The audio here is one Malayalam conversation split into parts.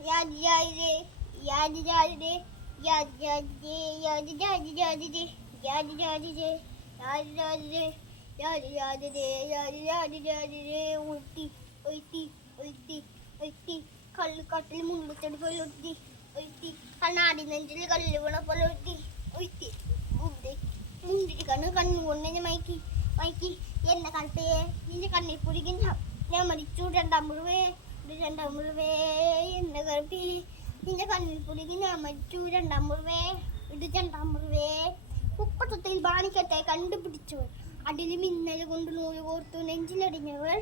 Yadi yadi yadi yadi yadi yadi yadi yadi yadi yadi yadi yadi yadi yadi yadi yadi yadi ഉരുട്ടി ഒഴുത്തി ഒഴുത്തി ഒഴുത്തി കല്ലുകാട്ടിൽ മുണ്ടത്തടി പോലെ ഒഴുത്തി ഒഴുത്തി കണ്ണാടി നെഞ്ചിൽ കല്ല് വീണ പോലെ ഒഴുത്തി ഒഴുത്തി മുണ്ടിട്ട് കണ്ണുകൊണ്ട് മയക്കി മയക്കി എന്നെ കണ്ടേ നിന്റെ കണ്ണിൽ പൊടിക്കുന്ന ഞാൻ മരിച്ചു രണ്ടാം മുഴുവേ എന്നെ കറുപ്പി നിന്റെ കണ്ണിൽ പൊടിക്ക് ഞാൻ മരിച്ചു രണ്ടാം മുഴുവേ ഉപ്പത്തത്തിൽ ബാണിക്കട്ടെ കണ്ടുപിടിച്ചവൾ അടിയിൽ മിന്നൽ കൊണ്ട് നൂല് കോർത്തു നെഞ്ചിലടിഞ്ഞവൾ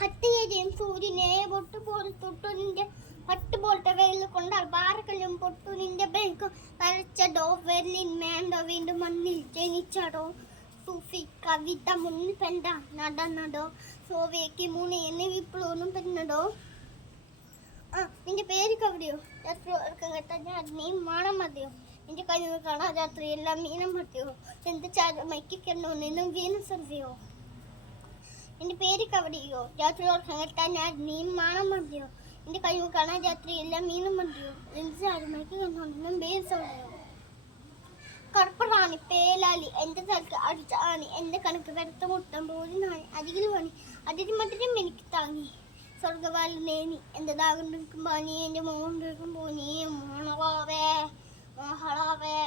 കത്തിയേരിയും സൂര്യനെ പൊട്ടു പോലെ തൊട്ടു നിന്റെ പട്ടുപോലത്തെ വെയിൽ കൊണ്ടാൽ പാറക്കല്ലും പൊട്ടു നിന്റെ ബ്രേക്ക് വരച്ചടോ വെർലിൻ മേണ്ടോ വീണ്ടും മണ്ണിൽ ജനിച്ചടോ സൂഫി കവിത മുന്നിൽ പെണ്ട നടന്നടോ സോവിയക്ക് മുണിയെന്ന് വിപ്ലവനും പെണ്ണടോ നിന്റെ പേര് കവിടെയോ രാത്രി കേട്ടാ ഞാൻ നീ മാണം മതിയോ നിന്റെ കയ്യിൽ കാണാൻ രാത്രി എല്ലാം മീനം മതിയോ എന്ത് മൈക്കണോ നിന്നും വീണ സർവിയോ നിന്റെ പേര് കവിടെയോ രാത്രി കേട്ടാ ഞാൻ നീ മാണം മതിയോ നിന്റെ കയ്യിൽ കാണാൻ രാത്രി എല്ലാം മീനം മതിയോ എന്ത് മൈക്കണോ നിന്നും വീണ സർവിയോ കറുപ്പറാണി പേലാലി എൻ്റെ തലക്ക് അടിച്ച ആണി എൻ്റെ കണക്ക് വെറുത്ത മുട്ടം പോലും നാണി അരികിൽ പണി അതിരും മറ്റരും എനിക്ക് താങ്ങി സ്വർഗവാലി നേനി എൻ്റെ ദാഗണ്ടിരിക്കും പാനി എൻ്റെ മോണ്ടിരിക്കും പോനി മോണവാവേ മോഹളാവേ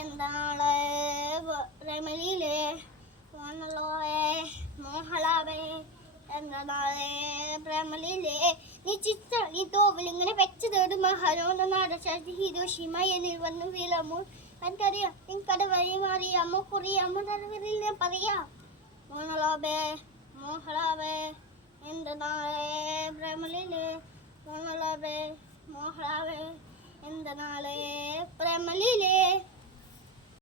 എന്താണ് രമലിയിലേ മോണളോവേ മോഹളാവേ എന്താണ് പ്രമലിയിലേ നീ ചിത്ര നീ തോവലിങ്ങനെ വെച്ച് തേടും മഹാരോണ നാടശാസ്ത്രി ഹിരോഷിമ എന്നിൽ വന്നു വീലമോ എനിക്കറിയാം നിങ്ങൾക്കത് വഴി മാറിയാമോ കുറിയാമോ തലവരിൽ ഞാൻ പറയാം മോണളാവേ മോഹളാവേ എൻ്റെ നാളെ പ്രമലിയിലേ മോണളാവേ മോഹളാവേ